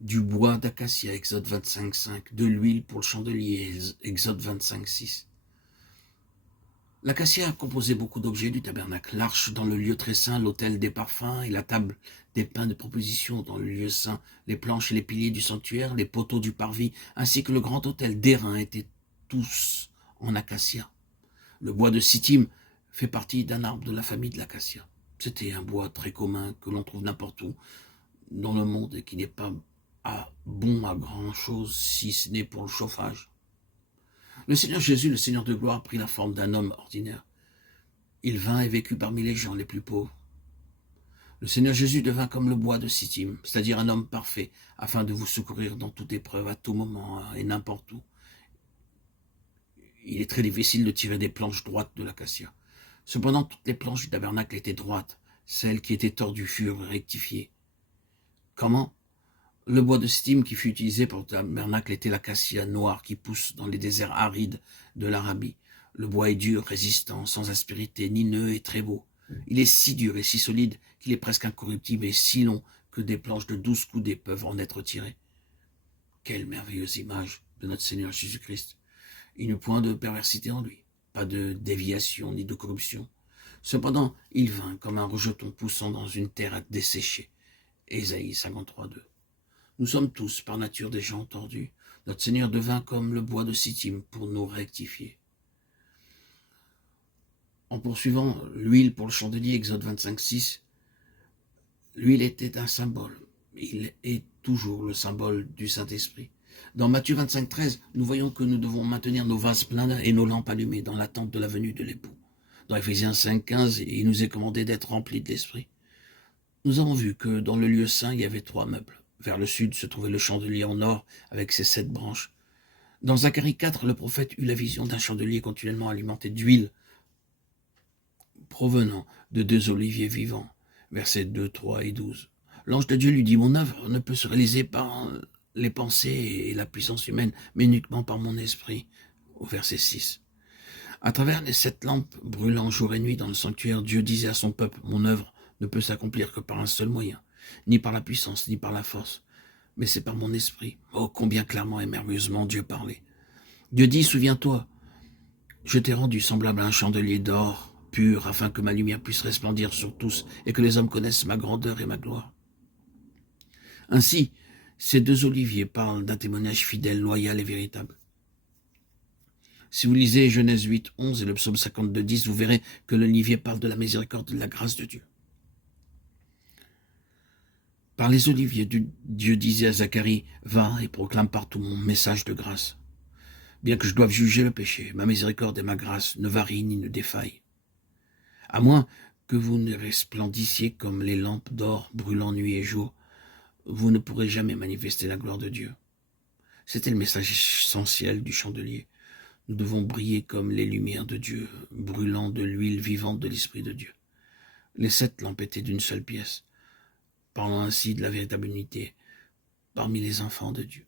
du bois d'acacia, Exode 25:5, de l'huile pour le chandelier, Exode 25:6. L'acacia a composé beaucoup d'objets du tabernacle, l'arche dans le lieu très saint, l'autel des parfums et la table des pains de proposition dans le lieu saint, les planches et les piliers du sanctuaire, les poteaux du parvis, ainsi que le grand autel d'airain étaient tous en acacia. Le bois de Sittim fait partie d'un arbre de la famille de l'acacia. C'était un bois très commun que l'on trouve n'importe où dans le monde et qui n'est pas bon à grand chose si ce n'est pour le chauffage. Le Seigneur Jésus, le Seigneur de gloire, prit la forme d'un homme ordinaire. Il vint et vécut parmi les gens les plus pauvres. Le Seigneur Jésus devint comme le bois de Sittim, c'est-à-dire un homme parfait, afin de vous secourir dans toute épreuve, à tout moment et n'importe où. Il est très difficile de tirer des planches droites de l'acacia. Cependant, toutes les planches du tabernacle étaient droites. Celles qui étaient tordues furent rectifiées. Comment ? Le bois de Sittim qui fut utilisé pour le tabernacle était l'acacia noire qui pousse dans les déserts arides de l'Arabie. Le bois est dur, résistant, sans aspérité, ni nœud et très beau. Il est si dur et si solide qu'il est presque incorruptible et si long que des planches de 12 coudées peuvent en être tirées. Quelle merveilleuse image de notre Seigneur Jésus-Christ. Il n'y eut point de perversité en lui, pas de déviation ni de corruption. Cependant, il vint comme un rejeton poussant dans une terre desséchée. Ésaïe 53:2. Nous sommes tous, par nature, des gens tordus. Notre Seigneur devint comme le bois de Sittim pour nous rectifier. En poursuivant, l'huile pour le chandelier, Exode 25:6, l'huile était un symbole. Il est toujours le symbole du Saint-Esprit. Dans Matthieu 25:13, nous voyons que nous devons maintenir nos vases pleins et nos lampes allumées dans l'attente de la venue de l'époux. Dans Éphésiens 5:15, il nous est commandé d'être remplis de l'Esprit. Nous avons vu que dans le lieu saint, il y avait 3 meubles. Vers le sud se trouvait le chandelier en or avec ses 7 branches. Dans Zacharie 4, le prophète eut la vision d'un chandelier continuellement alimenté d'huile provenant de 2 oliviers vivants. Versets 2, 3 et 12. L'ange de Dieu lui dit, mon œuvre ne peut se réaliser par les pensées et la puissance humaine, mais uniquement par mon esprit. Au verset 6. À travers les 7 lampes brûlant jour et nuit dans le sanctuaire, Dieu disait à son peuple, mon œuvre ne peut s'accomplir que par un seul moyen, ni par la puissance, ni par la force, mais c'est par mon esprit. Oh, combien clairement et merveilleusement Dieu parlait. Dieu dit, souviens-toi, je t'ai rendu semblable à un chandelier d'or pur, afin que ma lumière puisse resplendir sur tous et que les hommes connaissent ma grandeur et ma gloire. Ainsi, ces 2 oliviers parlent d'un témoignage fidèle, loyal et véritable. Si vous lisez Genèse 8:11 et le psaume 52:10, vous verrez que l'olivier parle de la miséricorde et de la grâce de Dieu. Par les oliviers, Dieu disait à Zacharie, va et proclame partout mon message de grâce. Bien que je doive juger le péché, ma miséricorde et ma grâce ne varient ni ne défaillent. À moins que vous ne resplendissiez comme les lampes d'or brûlant nuit et jour, vous ne pourrez jamais manifester la gloire de Dieu. C'était le message essentiel du chandelier. Nous devons briller comme les lumières de Dieu, brûlant de l'huile vivante de l'Esprit de Dieu. Les 7 lampes étaient d'une seule pièce, parlant ainsi de la véritable unité parmi les enfants de Dieu.